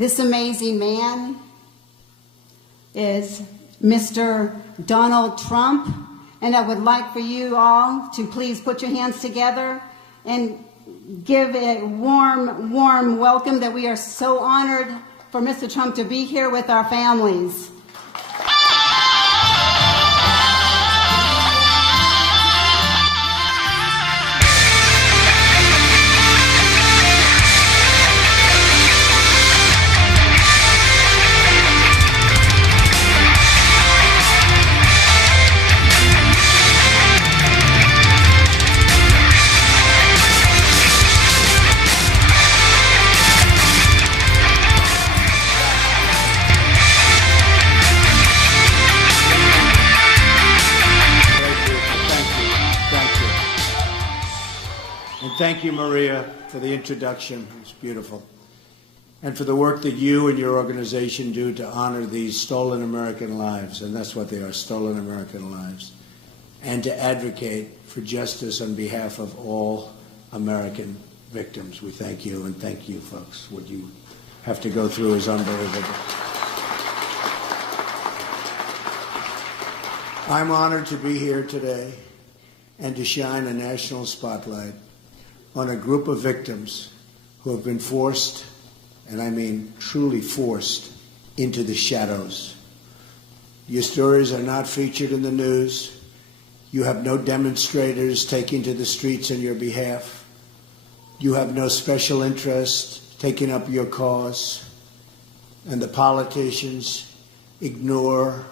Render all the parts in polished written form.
This amazing man is Mr. Donald Trump, and I would like for you all to please put your hands together and give a warm, warm welcome that we are so honored for Mr. Trump to be here with our families. Thank you, Maria, for the introduction. It's beautiful. And for the work that you and your organization do to honor these stolen American lives, and that's what they are, stolen American lives, and to advocate for justice on behalf of all American victims. We thank you, and thank you, folks. What you have to go through is unbelievable. I'm honored to be here today and to shine a national spotlight on a group of victims who have been forced, and I mean truly forced, into the shadows. Your stories are not featured in the news. You have no demonstrators taking to the streets on your behalf. You have no special interest taking up your cause. And the politicians ignore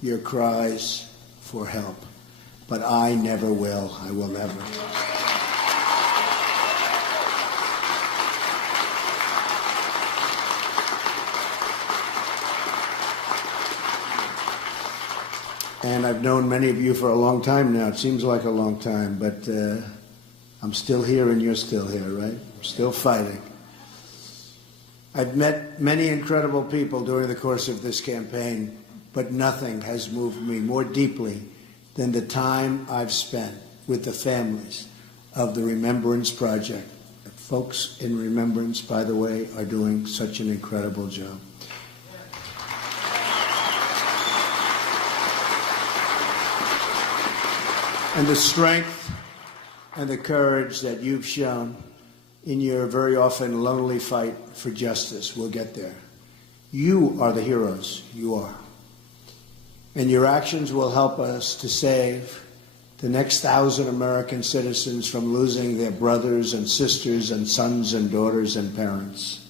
your cries for help. But I never will. I will never. And I've known many of you for a long time now. It seems like a long time, but I'm still here and you're still here, right? I'm still fighting. I've met many incredible people during the course of this campaign, but nothing has moved me more deeply than the time I've spent with the families of the Remembrance Project. The folks in Remembrance, by the way, are doing such an incredible job. And the strength and the courage that you've shown in your very often lonely fight for justice will get there. You are the heroes. You are. And your actions will help us to save the next 1,000 American citizens from losing their brothers and sisters and sons and daughters and parents.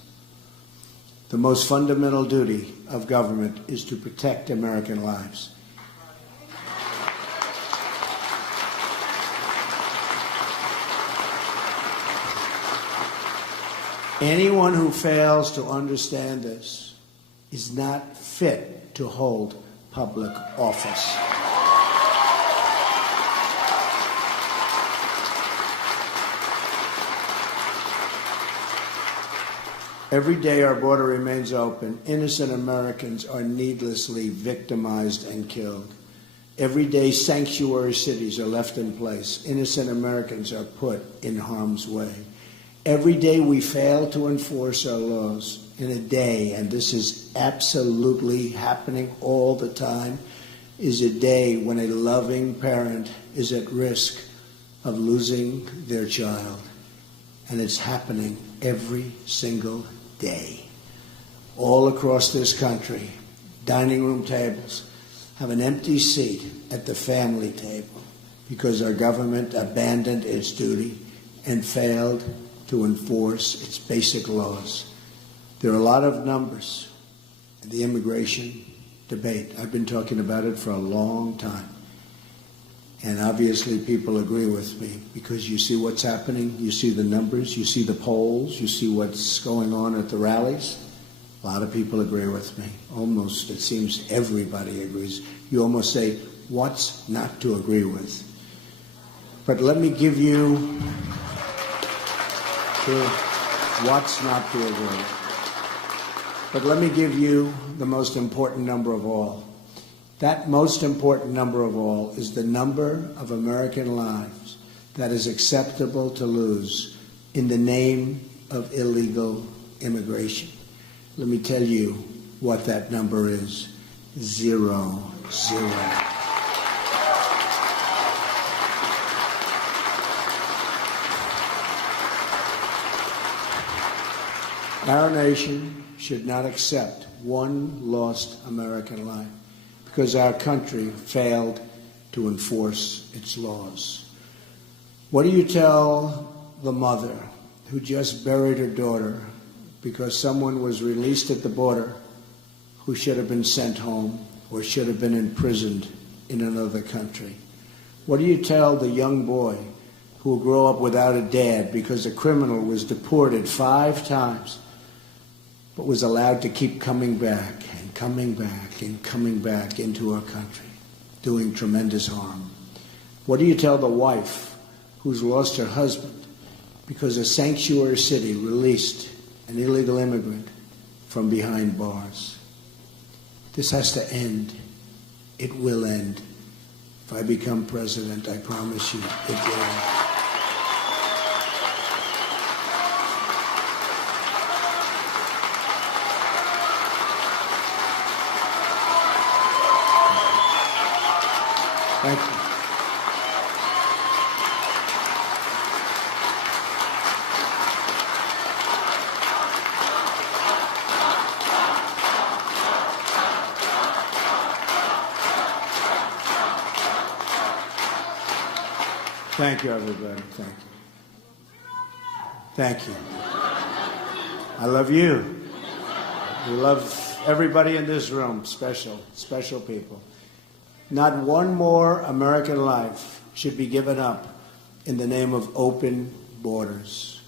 The most fundamental duty of government is to protect American lives. Anyone who fails to understand this is not fit to hold public office. Every day our border remains open, innocent Americans are needlessly victimized and killed. Every day sanctuary cities are left in place. Innocent Americans are put in harm's way. Every day we fail to enforce our laws. In a day, and this is absolutely happening all the time, is a day when a loving parent is at risk of losing their child. And it's happening every single day. All across this country, dining room tables have an empty seat at the family table because our government abandoned its duty and failed to enforce its basic laws. There are a lot of numbers in the immigration debate. I've been talking about it for a long time. And obviously people agree with me because you see what's happening, you see the numbers, you see the polls, you see what's going on at the rallies. A lot of people agree with me. Almost, it seems everybody agrees. You almost say, what's not to agree with? But let me give you what's not to agree with. But let me give you the most important number of all. That most important number of all is the number of American lives that is acceptable to lose in the name of illegal immigration. Let me tell you what that number is. 0, 0. Our nation should not accept one lost American life because our country failed to enforce its laws. What do you tell the mother who just buried her daughter because someone was released at the border who should have been sent home or should have been imprisoned in another country? What do you tell the young boy who will grow up without a dad because a criminal was deported 5 times but was allowed to keep coming back and coming back and coming back into our country, doing tremendous harm? What do you tell the wife who's lost her husband because a sanctuary city released an illegal immigrant from behind bars? This has to end. It will end. If I become president, I promise you it will end. Thank you. Thank you, everybody. Thank you. Thank you. I love you. We love everybody in this room. Special, special people. Not one more American life should be given up in the name of open borders.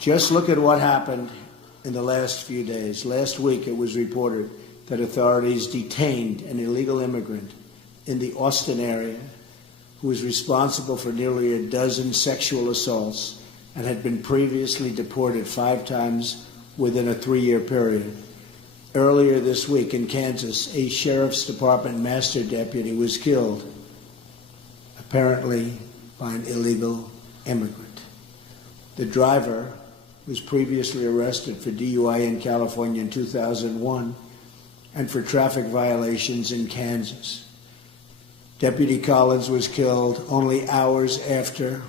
Just look at what happened in the last few days. Last week it was reported that authorities detained an illegal immigrant in the Austin area who was responsible for nearly a dozen sexual assaults and had been previously deported 5 times within a 3-year period. Earlier this week in Kansas, a sheriff's department master deputy was killed, apparently by an illegal immigrant. The driver was previously arrested for DUI in California in 2001 and for traffic violations in Kansas. Deputy Collins was killed only hours after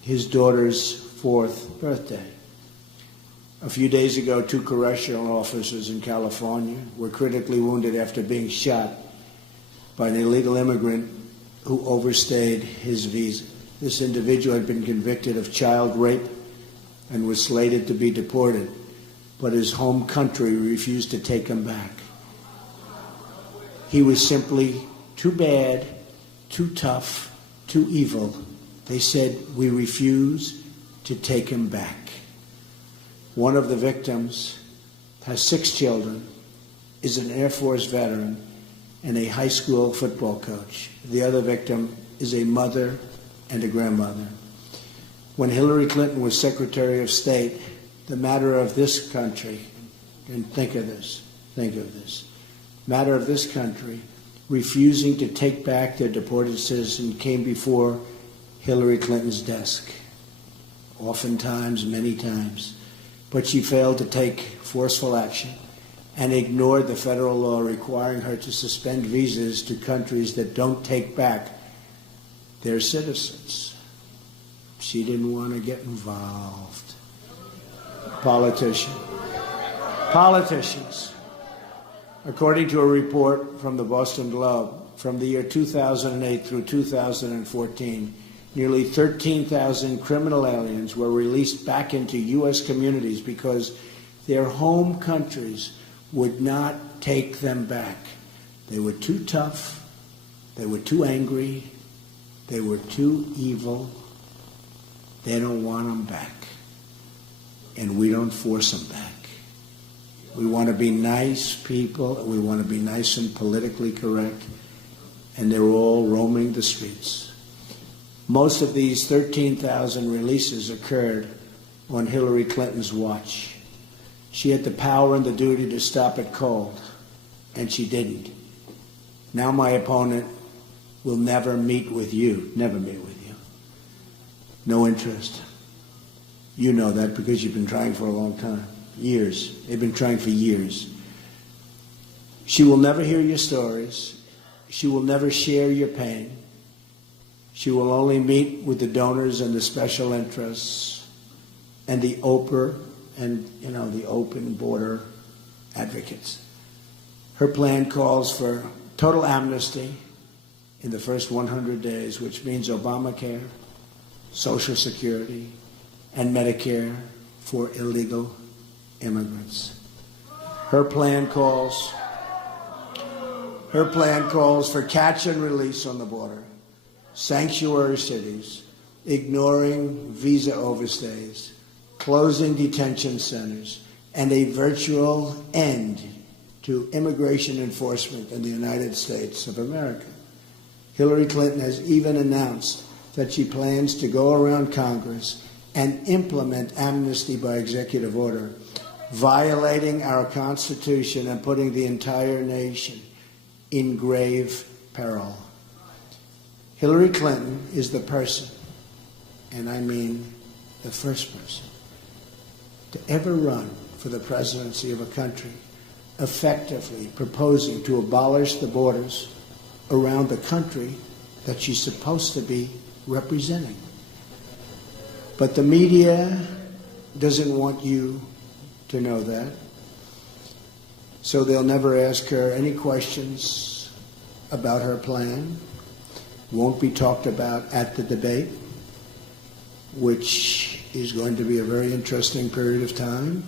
his daughter's 4th birthday. A few days ago, 2 correctional officers in California were critically wounded after being shot by an illegal immigrant who overstayed his visa. This individual had been convicted of child rape and was slated to be deported, but his home country refused to take him back. He was simply too bad, too tough, too evil. They said, "We refuse to take him back." One of the victims has 6 children, is an Air Force veteran, and a high school football coach. The other victim is a mother and a grandmother. When Hillary Clinton was Secretary of State, the matter of this country, and think of this, matter of this country refusing to take back their deported citizen came before Hillary Clinton's desk, oftentimes, many times. But she failed to take forceful action and ignored the federal law requiring her to suspend visas to countries that don't take back their citizens. She didn't want to get involved. Politicians. According to a report from the Boston Globe, from the year 2008 through 2014, nearly 13,000 criminal aliens were released back into U.S. communities because their home countries would not take them back. They were too tough, they were too angry, they were too evil. They don't want them back. And we don't force them back. We want to be nice people, and we want to be nice and politically correct, and they're all roaming the streets. Most of these 13,000 releases occurred on Hillary Clinton's watch. She had the power and the duty to stop it cold, and she didn't. Now my opponent will never meet with you. Never meet with you. No interest. You know that because you've been trying for a long time. Years. They've been trying for years. She will never hear your stories. She will never share your pain. She will only meet with the donors and the special interests and the the open border advocates. Her plan calls for total amnesty in the first 100 days, which means Obamacare, Social Security, and Medicare for illegal immigrants. Her plan calls for catch and release on the border, sanctuary cities, ignoring visa overstays, closing detention centers, and a virtual end to immigration enforcement in the United States of America. Hillary Clinton has even announced that she plans to go around Congress and implement amnesty by executive order, violating our Constitution and putting the entire nation in grave peril. Hillary Clinton is the person, and I mean the first person, to ever run for the presidency of a country effectively proposing to abolish the borders around the country that she's supposed to be representing. But the media doesn't want you to know that. So they'll never ask her any questions about her plan. Won't be talked about at the debate, which is going to be a very interesting period of time.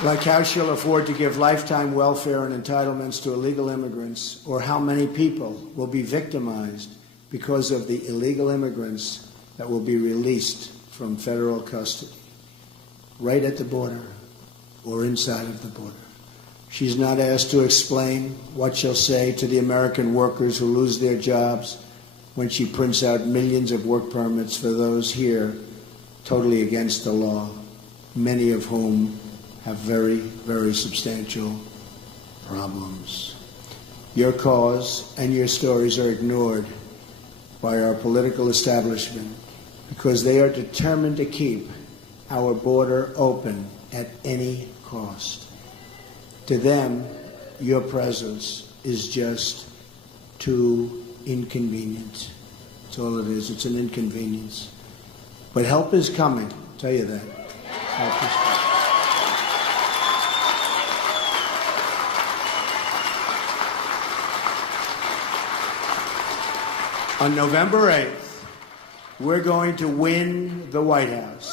Like how she'll afford to give lifetime welfare and entitlements to illegal immigrants, or how many people will be victimized because of the illegal immigrants that will be released from federal custody, right at the border or inside of the border. She's not asked to explain what she'll say to the American workers who lose their jobs when she prints out millions of work permits for those here totally against the law, many of whom have very, very substantial problems. Your cause and your stories are ignored by our political establishment because they are determined to keep our border open at any cost. To them, your presence is just too inconvenient. That's all it is. It's an inconvenience. But help is coming. I'll tell you that. Help is coming. On November 8th, we're going to win the White House.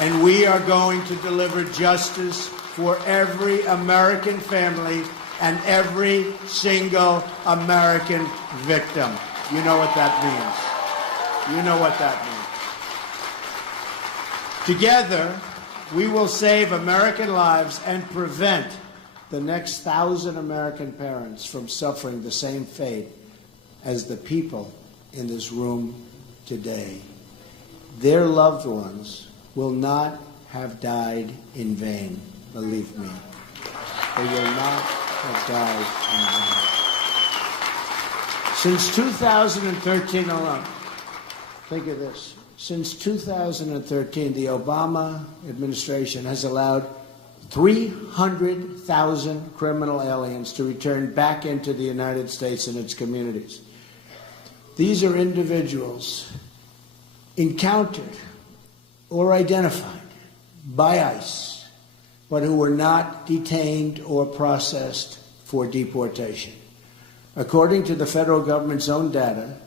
And we are going to deliver justice for every American family and every single American victim. You know what that means. You know what that means. Together, we will save American lives and prevent the next 1,000 American parents from suffering the same fate as the people in this room today. Their loved ones will not have died in vain, believe me. They will not have died in vain. Since 2013 alone, think of this. Since 2013, the Obama administration has allowed 300,000 criminal aliens to return back into the United States and its communities. These are individuals encountered or identified by ICE, but who were not detained or processed for deportation. According to the federal government's own data,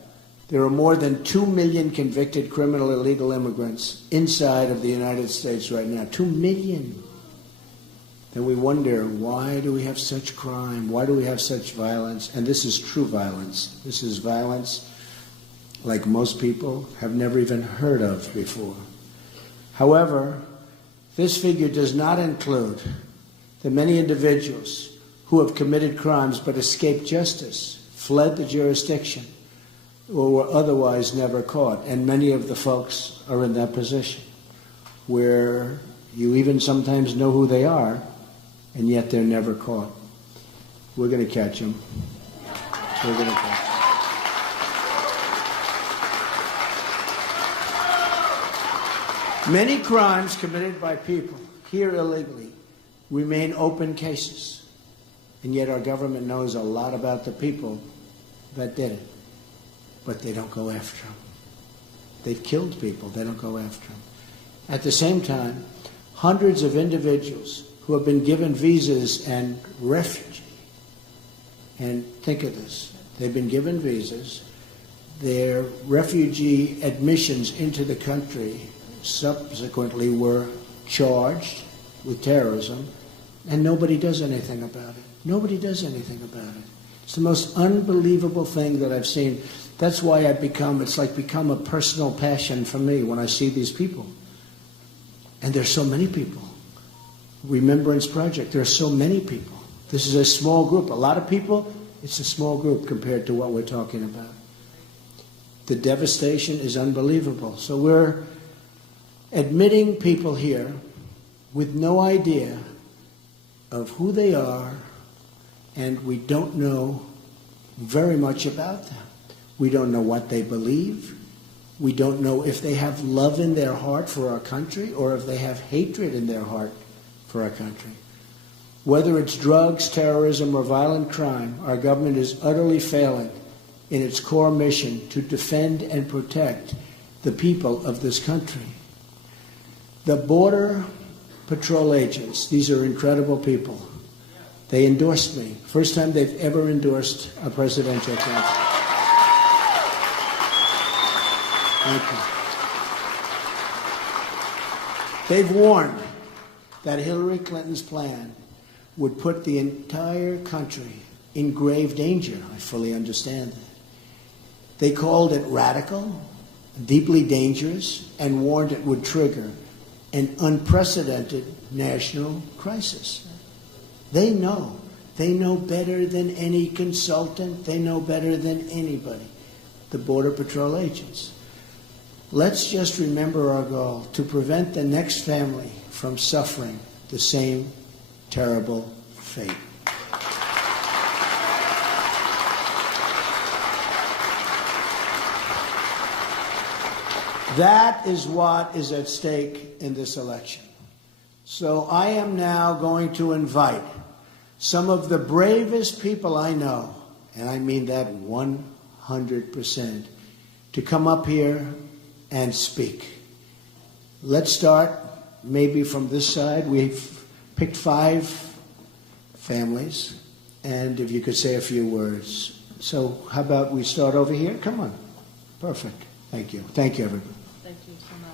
there are more than 2 million convicted criminal illegal immigrants inside of the United States right now. 2 million. Then we wonder, why do we have such crime? Why do we have such violence? And this is true violence. This is violence like most people have never even heard of before. However, this figure does not include the many individuals who have committed crimes but escaped justice, fled the jurisdiction, or were otherwise never caught. And many of the folks are in that position where you even sometimes know who they are, and yet they're never caught. We're going to catch them. We're going to catch them. Many crimes committed by people here illegally remain open cases, and yet our government knows a lot about the people that did it, but they don't go after them. They've killed people. They don't go after them. At the same time, hundreds of individuals who have been given visas and refugee, and think of this, they've been given visas, their refugee admissions into the country subsequently were charged with terrorism, and nobody does anything about it. Nobody does anything about it. It's the most unbelievable thing that I've seen. That's why it's like become a personal passion for me when I see these people. And there's so many people. Remembrance Project, there are so many people. This is a small group. A lot of people, it's a small group compared to what we're talking about. The devastation is unbelievable. So we're admitting people here with no idea of who they are, and we don't know very much about them. We don't know what they believe. We don't know if they have love in their heart for our country or if they have hatred in their heart for our country. Whether it's drugs, terrorism, or violent crime, our government is utterly failing in its core mission to defend and protect the people of this country. The Border Patrol agents, these are incredible people. They endorsed me. First time they've ever endorsed a presidential candidate. Thank you. They've warned that Hillary Clinton's plan would put the entire country in grave danger. I fully understand that. They called it radical, deeply dangerous, and warned it would trigger an unprecedented national crisis. They know. They know better than any consultant. They know better than anybody, the Border Patrol agents. Let's just remember our goal, to prevent the next family from suffering the same terrible fate. That is what is at stake in this election. So I am now going to invite some of the bravest people I know, and I mean that 100%, to come up here and speak. Let's start maybe from this side. We've picked 5 families, and if you could say a few words. So how about we start over here? Come on. Perfect. Thank you. Thank you, everybody. Thank you so much.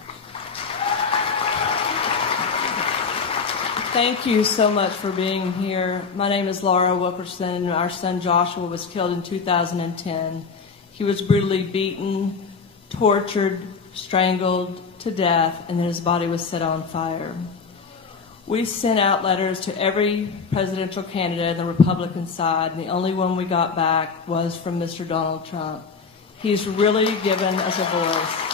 Thank you so much for being here. My name is Laura Wilkerson. Our son Joshua was killed in 2010. He was brutally beaten, tortured, strangled to death, and then his body was set on fire. We sent out letters to every presidential candidate on the Republican side, and the only one we got back was from Mr. Donald Trump. He's really given us a voice.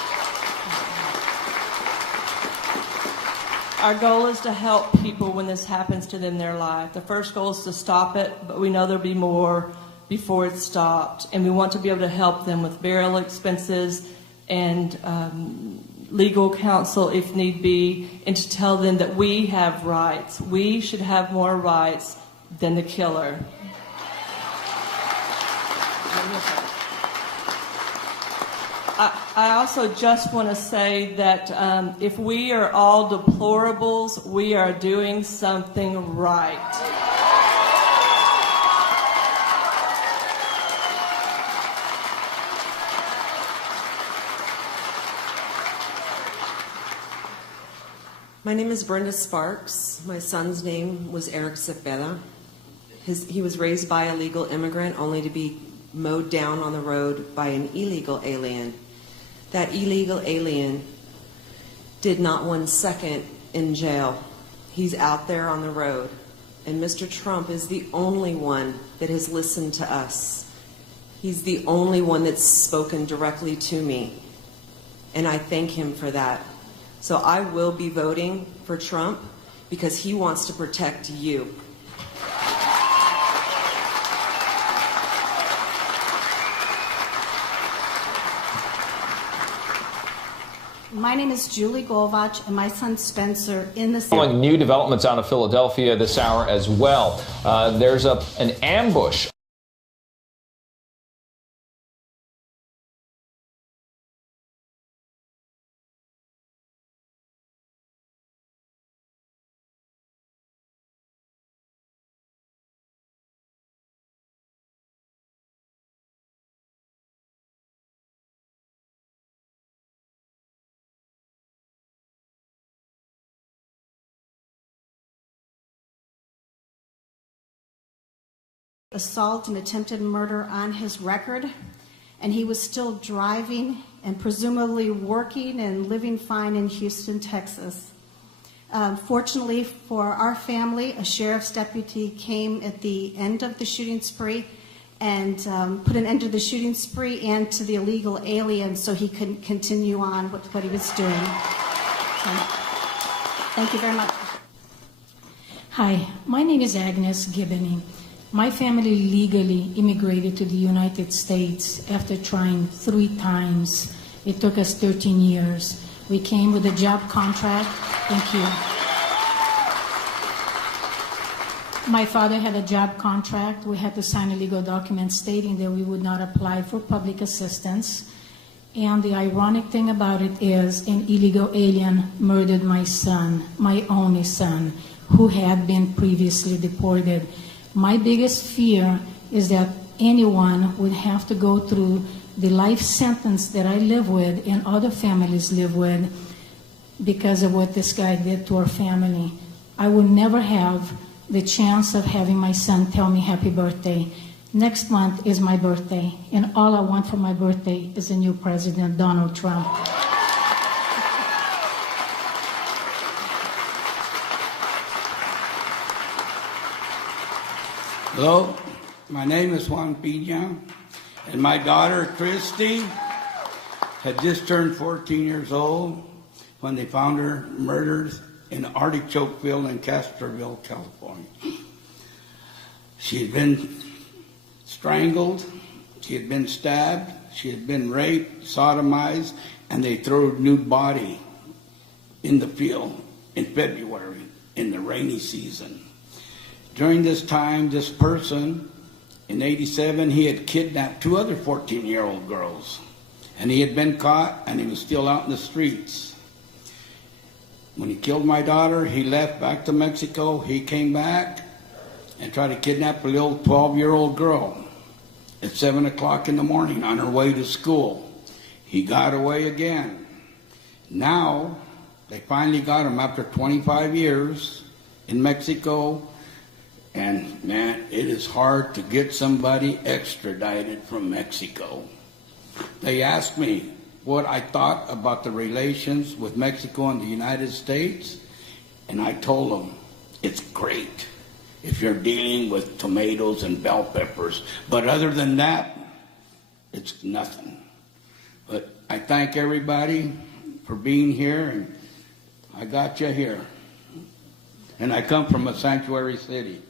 Our goal is to help people when this happens to them in their life. The first goal is to stop it, but we know there'll be more before it's stopped. And we want to be able to help them with burial expenses and legal counsel if need be, and to tell them that we have rights. We should have more rights than the killer. I also just want to say that if we are all deplorables, we are doing something right. My name is Brenda Sparks. My son's name was Eric Cepeda. He was raised by a legal immigrant only to be mowed down on the road by an illegal alien. That illegal alien did not 1 second in jail. He's out there on the road. And Mr. Trump is the only one that has listened to us. He's the only one that's spoken directly to me, and I thank him for that. So I will be voting for Trump because he wants to protect you. My name is Julie Golvach, and my son Spencer in the Following new developments out of Philadelphia this hour as well. There's an ambush. assault and attempted murder on his record, and he was still driving and presumably working and living fine in Houston, Texas. Fortunately for our family, a sheriff's deputy came at the end of the shooting spree and put an end to the shooting spree and to the illegal alien so he could continue on with what he was doing. So, thank you very much. Hi, my name is Agnes Gibbony. My family legally immigrated to the United States after trying 3 times. It took us 13 years. We came with a job contract. Thank you. My father had a job contract. We had to sign a legal document stating that we would not apply for public assistance. And the ironic thing about it is an illegal alien murdered my son, my only son, who had been previously deported. My biggest fear is that anyone would have to go through the life sentence that I live with and other families live with because of what this guy did to our family. I will never have the chance of having my son tell me happy birthday. Next month is my birthday, and all I want for my birthday is a new president, Donald Trump. Hello, my name is Juan Pina, and my daughter Christy had just turned 14 years old when they found her murdered in Artichokeville in Castroville, California. She had been strangled, she had been stabbed, she had been raped, sodomized, and they threw a nude body in the field in February in the rainy season. During this time, this person, in '87, he had kidnapped 2 other 14-year-old girls. And he had been caught, and he was still out in the streets. When he killed my daughter, he left back to Mexico. He came back and tried to kidnap a little 12-year-old girl at 7 o'clock in the morning on her way to school. He got away again. Now, they finally got him after 25 years in Mexico. And man, it is hard to get somebody extradited from Mexico. They asked me what I thought about the relations with Mexico and the United States, and I told them it's great if you're dealing with tomatoes and bell peppers, but other than that, it's nothing. But I thank everybody for being here, and I got you here. And I come from a sanctuary city.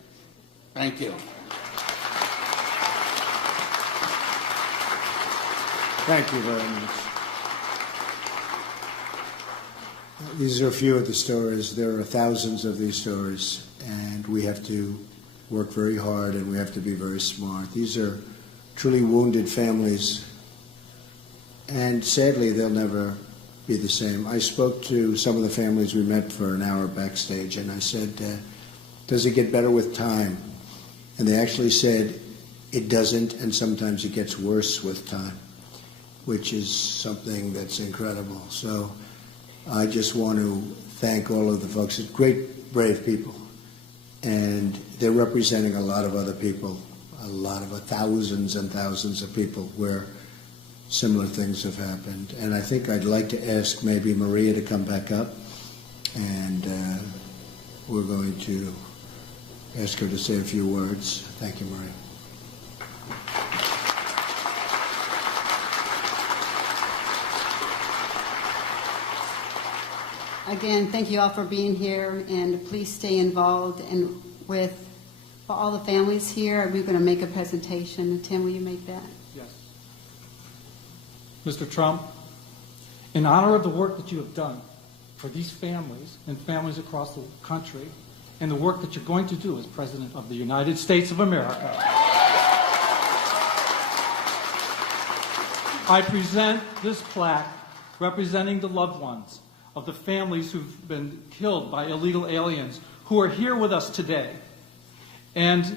Thank you. Thank you very much. These are a few of the stories. There are thousands of these stories, and we have to work very hard, and we have to be very smart. These are truly wounded families, and sadly, they'll never be the same. I spoke to some of the families we met for an hour backstage, and I said, does it get better with time? And they actually said, it doesn't, and sometimes it gets worse with time, which is something that's incredible. So I just want to thank all of the folks. It's great, brave people. And they're representing a lot of other people, a lot of thousands and thousands of people where similar things have happened. And I think I'd like to ask maybe Maria to come back up, and we're going to ask her to say a few words. Thank you, Maria. again, thank you all for being here, and please stay involved. And for all the families here, we're going to make a presentation. Tim, will you make that? Yes. Mr. Trump, in honor of the work that you have done for these families and families across the country, and the work that you're going to do as President of the United States of America, I present this plaque representing the loved ones of the families who've been killed by illegal aliens who are here with us today. And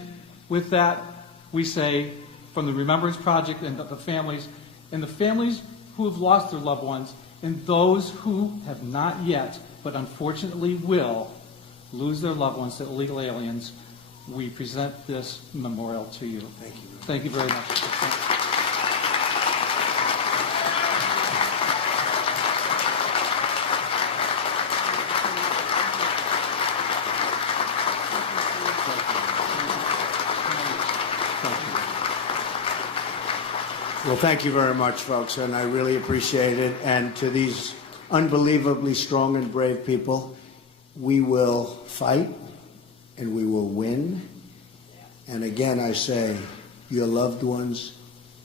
with that, we say, from the Remembrance Project and the families who have lost their loved ones, and those who have not yet, but unfortunately will, lose their loved ones to illegal aliens, we present this memorial to you. Thank you. Thank you very much. Well, thank you very much, folks, and I really appreciate it. And to these unbelievably strong and brave people, we will fight and we will win. And again, I say, your loved ones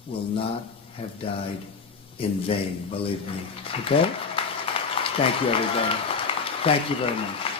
will not have died in vain, believe me. Okay? Thank you, everybody. Thank you very much.